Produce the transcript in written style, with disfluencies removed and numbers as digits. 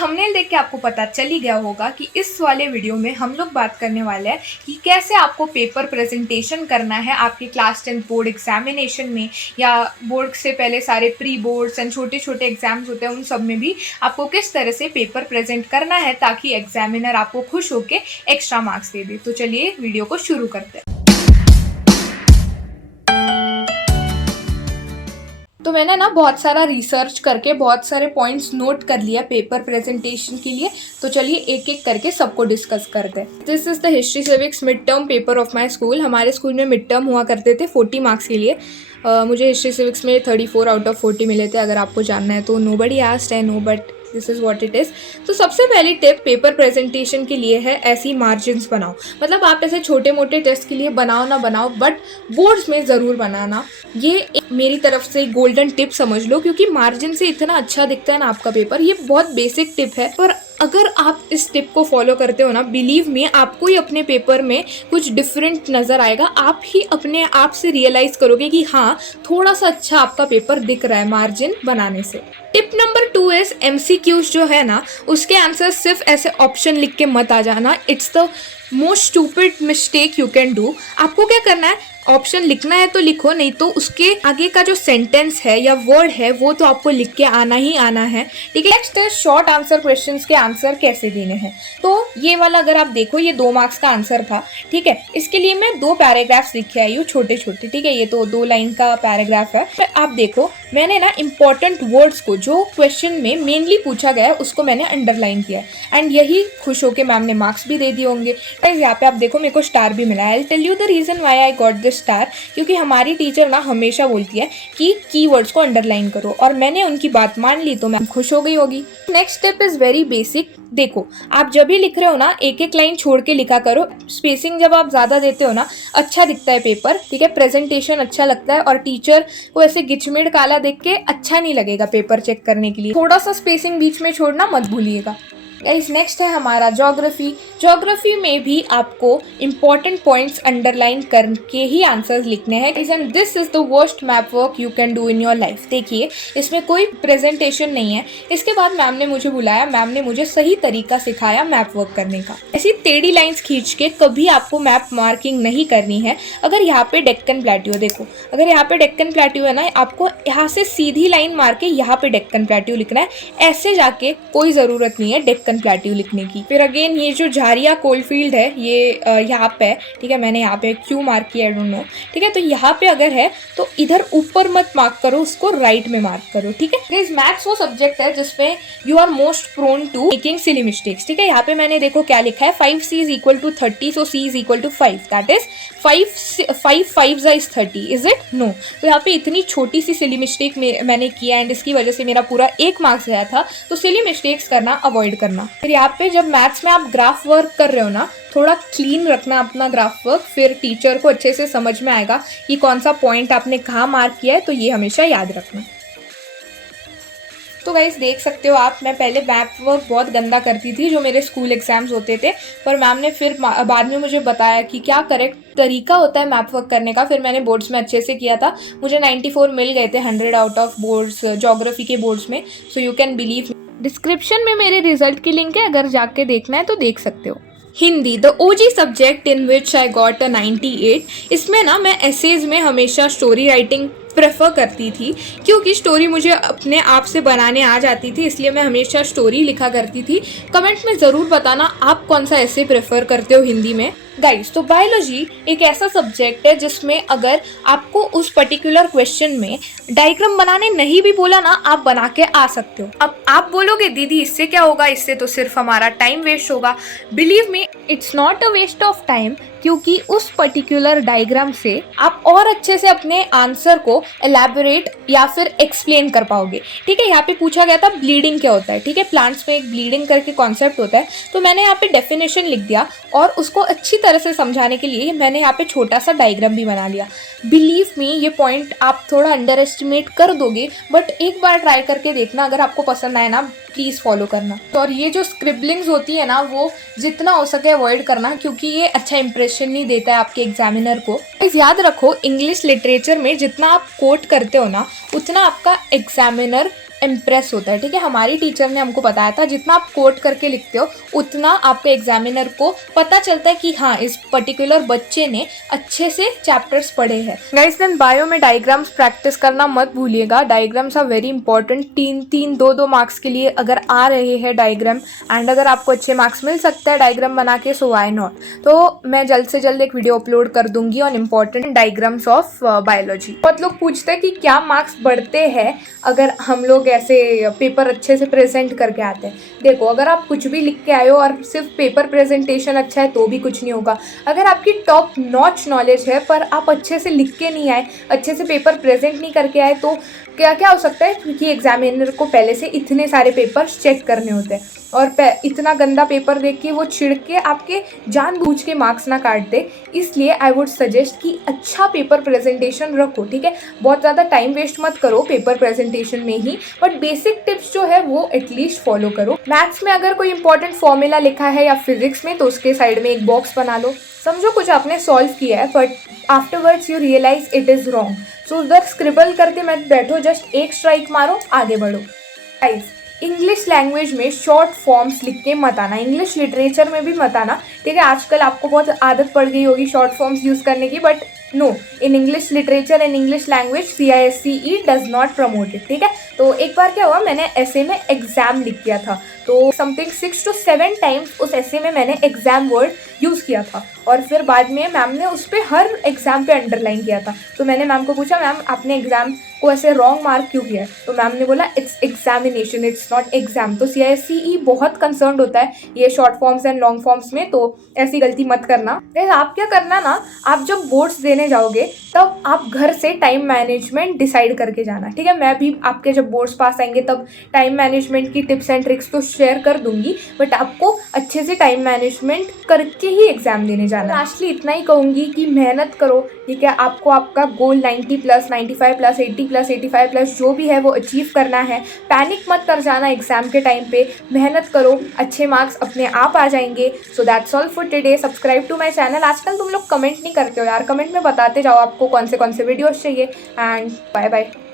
Thumbnail देख के आपको पता चल ही गया होगा कि इस वाले वीडियो में हम लोग बात करने वाले हैं कि कैसे आपको पेपर प्रेजेंटेशन करना है आपके क्लास 10 बोर्ड एग्जामिनेशन में, या बोर्ड से पहले सारे प्री बोर्ड्स एंड छोटे छोटे एग्जाम्स होते हैं उन सब में भी आपको किस तरह से पेपर प्रेजेंट करना है ताकि एग्जामिनर आपको खुश होकर एक्स्ट्रा मार्क्स दे दे। तो चलिए वीडियो को शुरू करते हैं। तो मैंने ना बहुत सारा रिसर्च करके बहुत सारे पॉइंट्स नोट कर लिया पेपर प्रेजेंटेशन के लिए। तो चलिए एक एक करके सबको डिस्कस करते हैं। This is the history civics mid term paper of my school. हमारे स्कूल में मिड टर्म हुआ करते थे 40 मार्क्स के लिए। मुझे हिस्ट्री सिविक्स में 34 आउट ऑफ 40 मिले थे। अगर आपको जानना है तो nobody asked, I know but this is what it is. तो सबसे पहली टिप पेपर प्रेजेंटेशन के लिए है ऐसी मार्जिन्स बनाओ। मतलब आप ऐसे छोटे मोटे टेस्ट के लिए बनाओ ना बनाओ, बट बोर्ड्स में ज़रूर बनाना। ये एक मेरी तरफ से गोल्डन टिप समझ लो, क्योंकि मार्जिन से इतना अच्छा दिखता है ना आपका पेपर। ये बहुत बेसिक टिप है, पर अगर आप इस टिप को फॉलो करते हो ना, बिलीव मी, आपको ही अपने पेपर में कुछ डिफरेंट नज़र आएगा। आप ही अपने आप से रियलाइज़ करोगे कि हाँ, थोड़ा सा अच्छा आपका पेपर दिख रहा है मार्जिन बनाने से। टिप नंबर 2 इज MCQs जो है ना, उसके आंसर सिर्फ ऐसे ऑप्शन लिख के मत आ जाना। It's the most stupid mistake you can do. आपको क्या करना है, ऑप्शन लिखना है तो लिखो, नहीं तो उसके आगे का जो सेंटेंस है या वर्ड है वो तो आपको लिख के आना ही आना है। ठीक है। नेक्स्ट शॉर्ट आंसर क्वेश्चंस के आंसर कैसे देने हैं। तो ये वाला अगर आप देखो, ये 2 मार्क्स का आंसर था। ठीक है। इसके लिए मैं 2 पैराग्राफ्स लिख के आई हूँ छोटे छोटे। ठीक है। ये तो 2 लाइन का पैराग्राफ है। आप देखो, मैंने ना इंपॉर्टेंट वर्ड्स को जो क्वेश्चन में मेनली पूछा गया है उसको मैंने अंडरलाइन किया है। एंड यही खुश होकर मैम ने मार्क्स भी दे दिए होंगे। यहाँ पे आप देखो, मेरे को स्टार भी मिला है। I tell you the reason why I got this star, क्योंकि हमारी टीचर ना हमेशा बोलती है कि कीवर्ड्स को अंडरलाइन करो, और मैंने उनकी बात मान ली तो मैम खुश हो गई होगी। Next step is very basic. देखो, आप जब भी लिख रहे हो ना, एक एक लाइन छोड़ के लिखा करो। स्पेसिंग जब आप ज़्यादा देते हो ना, अच्छा दिखता है पेपर। ठीक है। प्रेजेंटेशन अच्छा लगता है, और टीचर को ऐसे गिचमिड़ काला देख के अच्छा नहीं लगेगा पेपर चेक करने के लिए। थोड़ा सा स्पेसिंग बीच में छोड़ना मत भूलिएगा। गाइस, नेक्स्ट है हमारा ज्योग्राफी। ज्योग्राफी में भी आपको इंपॉर्टेंट पॉइंट्स अंडरलाइन करके ही आंसर्स लिखने हैं। And this is the worst map work you can do in your life. देखिए, इसमें कोई प्रेजेंटेशन नहीं है। इसके बाद मैम ने मुझे बुलाया, मैम ने मुझे सही तरीका सिखाया मैप वर्क करने का। ऐसी टेढ़ी लाइंस खींच के कभी आपको मैप मार्किंग नहीं करनी है। अगर यहाँ पे डेक्कन प्लेट्यू देखो, अगर यहाँ पे डेक्कन प्लेट्यू है ना, आपको यहाँ से सीधी लाइन मार के यहाँ पे डेक्कन प्लेट्यू लिखना है। ऐसे जाके कोई ज़रूरत नहीं है डेक्कन प्लेट्यू लिखने की। फिर अगेन, ये जो झारिया कोलफील्ड है, ये यहाँ पे है। ठीक है। मैंने यहाँ पे क्यों मार्क किया, आई डोंट नो। ठीक है। तो यहाँ पे अगर है तो इधर ऊपर मत मार्क करो, उसको राइट में मार्क करो। ठीक है। मैथ्स वो सब्जेक्ट है जिसमें you are most prone to making silly mistakes. ठीक है। यहाँ पे मैंने देखो क्या लिखा है, 5C is equal to 30, so C is equal to 5. That is 5 5s is 30. Is it? No. तो यहाँ पे इतनी छोटी सी सिली मिस्टेक मैंने किया, एंड इसकी वजह से मेरा पूरा 1 मार्क्स गया था। तो सिली मिस्टेक्स करना अवॉइड करना। फिर यहाँ पे जब मैथ्स में आप ग्राफ वर्क कर रहे हो ना, थोड़ा क्लीन रखना अपना ग्राफ वर्क। फिर टीचर को अच्छे से समझ में आएगा कि कौन सा पॉइंट आपने कहाँ मार्क किया है, तो ये हमेशा याद रखना। तो गाइस, देख सकते हो आप, मैं पहले मैप वर्क बहुत गंदा करती थी जो मेरे स्कूल एग्जाम्स होते थे, पर मैम ने फिर बाद में मुझे बताया कि क्या करेक्ट तरीका होता है मैप वर्क करने का। फिर मैंने बोर्ड्स में अच्छे से किया था। मुझे 94 मिल गए थे 100 आउट ऑफ बोर्ड्स ज्योग्राफी के बोर्ड्स में। So you can believe. Description में मेरे रिजल्ट की लिंक है, अगर जाके देखना है तो देख सकते हो। Hindi, the OG subject in which I got a 98। इसमें ना मैं एसेज में हमेशा स्टोरी राइटिंग प्रेफर करती थी, क्योंकि स्टोरी मुझे अपने आप से बनाने आ जाती थी, इसलिए मैं हमेशा स्टोरी लिखा करती थी। कमेंट में ज़रूर बताना आप कौन सा ऐसे प्रेफर करते हो हिंदी में। गाइस, तो बायोलॉजी एक ऐसा सब्जेक्ट है जिसमें अगर आपको उस पर्टिकुलर क्वेश्चन में डायग्राम बनाने नहीं भी बोला ना, आप बना के आ सकते हो। अब आप बोलोगे दीदी इससे क्या होगा, इससे तो सिर्फ हमारा टाइम वेस्ट होगा। Believe me, it's not a waste of time, क्योंकि उस पर्टिकुलर डायग्राम से आप और अच्छे से अपने आंसर को एलैबोरेट या फिर एक्सप्लेन कर पाओगे। ठीक है। यहाँ पे पूछा गया था ब्लीडिंग क्या होता है। ठीक है। प्लांट्स में एक ब्लीडिंग करके कॉन्सेप्ट होता है, तो मैंने यहाँ पे डेफिनेशन लिख दिया, और उसको अच्छी तरह से समझाने के लिए मैंने यहाँ पे छोटा सा डायग्राम भी बना लिया। बिलीव मी, ये पॉइंट आप थोड़ा अंडर एस्टिमेट कर दोगे, बट एक बार ट्राई करके देखना। अगर आपको पसंद आए ना, प्लीज़ फॉलो करना। और ये जो स्क्रिबलिंग्स होती है ना, वो जितना हो सके अवॉइड करना, क्योंकि ये अच्छा इंप्रेशन नहीं देता है आपके एग्जामिनर को। याद रखो, इंग्लिश लिटरेचर में जितना आप कोट करते हो ना, उतना आपका एग्जामिनर इम्प्रेस होता है, ठीक है। हमारी टीचर ने हमको बताया था जितना आप कोट करके लिखते हो उतना आपके एग्जामिनर को पता चलता है कि हाँ इस पर्टिकुलर बच्चे ने अच्छे से चैप्टर्स पढ़े हैं। गाइस देन बायो में डायग्राम्स प्रैक्टिस करना मत भूलिएगा। Diagrams are very important. 3-3 2-2 marks के लिए अगर आ रहे हैं डायग्राम एंड अगर आपको अच्छे मार्क्स मिल सकते हैं डायग्राम बना के, सो व्हाई नॉट। तो मैं जल्द से जल्द एक वीडियो अपलोड कर दूंगी on important diagrams of biology. बहुत लोग पूछते हैं कि क्या मार्क्स बढ़ते हैं अगर हम लोग ऐसे पेपर अच्छे से प्रेजेंट करके आते हैं। देखो, अगर आप कुछ भी लिख के आए हो और सिर्फ पेपर प्रेजेंटेशन अच्छा है तो भी कुछ नहीं होगा। अगर आपकी टॉप नॉच नॉलेज है पर आप अच्छे से लिख के नहीं आए, अच्छे से पेपर प्रेजेंट नहीं करके आए, तो क्या क्या हो सकता है, क्योंकि एग्जामिनर को पहले से इतने सारे पेपर्स चेक करने होते हैं और इतना गंदा पेपर देख के वो चिढ़ के आपके जानबूझ के मार्क्स ना काट दे। इसलिए आई वुड सजेस्ट कि अच्छा पेपर प्रेजेंटेशन रखो, ठीक है। बहुत ज़्यादा टाइम वेस्ट मत करो पेपर प्रेजेंटेशन में ही, बट बेसिक टिप्स जो है वो एटलीस्ट फॉलो करो। मैथ्स में अगर कोई इंपॉर्टेंट फॉर्मूला लिखा है या फिजिक्स में तो उसके साइड में एक बॉक्स बना लो। समझो कुछ आपने सॉल्व किया है but afterwards you realise it is wrong, so उधर स्क्रिबल करके मत बैठो, जस्ट एक स्ट्राइक मारो, आगे बढ़ो। गाइस, इंग्लिश लैंग्वेज में शॉर्ट फॉर्म्स लिख के मत आना, इंग्लिश लिटरेचर में भी मत आना, ठीक है। आजकल आपको बहुत आदत पड़ गई होगी शॉर्ट फॉर्म्स यूज़ करने की, but no, in English literature and English language CISCE does not promote it, ठीक है। तो एक बार क्या हुआ, मैंने ऐसे में एग्जाम लिख किया था, तो समथिंग 6 to 7 टाइम्स उस ऐसे में मैंने एग्जाम वर्ड यूज़ किया था और फिर बाद में मैम ने उस पर हर एग्जाम पे अंडरलाइन किया था। तो मैंने मैम को पूछा, मैम आपने एग्जाम को ऐसे रॉन्ग मार्क क्यों किया है? तो मैम ने बोला it's examination, it's not exam. तो CISCE बहुत कंसर्न होता है ये short forms and long forms में, तो ऐसी गलती मत करना। आप क्या करना ना, आप जब बोर्ड्स देने जाओगे तब आप घर से टाइम मैनेजमेंट डिसाइड करके जाना, ठीक है। मैं भी आपके जब बोर्ड्स पास आएंगे तब टाइम मैनेजमेंट की टिप्स एंड ट्रिक्स तो शेयर कर दूंगी, बट आपको अच्छे से टाइम मैनेजमेंट करके ही एग्जाम देने जाना है। लास्टली इतना ही कहूँगी कि मेहनत करो, ठीक है। आपको आपका गोल 90+, 95+, 80+, 85+ जो भी है वो अचीव करना है। पैनिक मत कर जाना एग्जाम के टाइम पे, मेहनत करो, अच्छे मार्क्स अपने आप आ जाएंगे। So that's all for today. Subscribe to my channel. आजकल तुम लोग कमेंट नहीं करते हो यार, कमेंट में बताते जाओ आपको कौन से वीडियोस चाहिए, एंड बाय बाय।